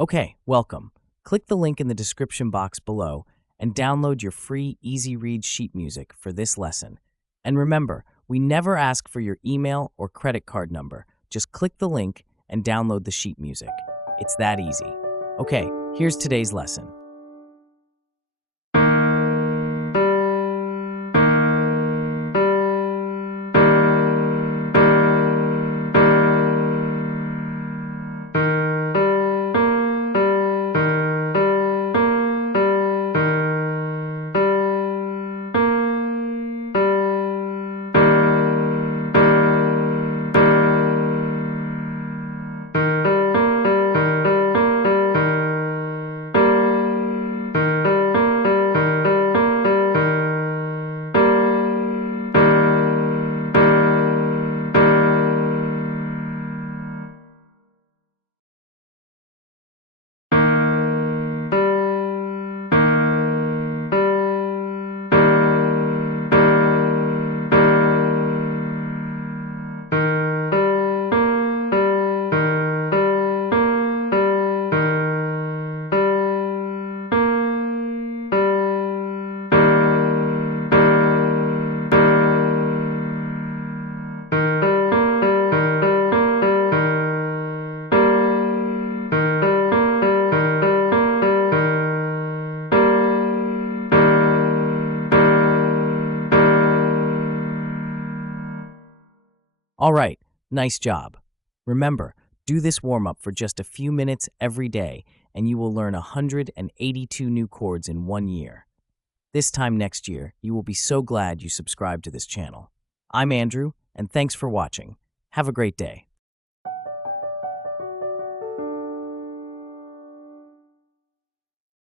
Okay, welcome. Click the link in the description box below and download your free easy read sheet music for this lesson. And remember, we never ask for your email or credit card number. Just click the link and download the sheet music. It's that easy. Okay, here's today's lesson. All right, nice job. Remember, do this warm-up for just a few minutes every day, and you will learn 182 new chords in 1 year. This time next year, you will be so glad you subscribed to this channel. I'm Andrew, and thanks for watching. Have a great day.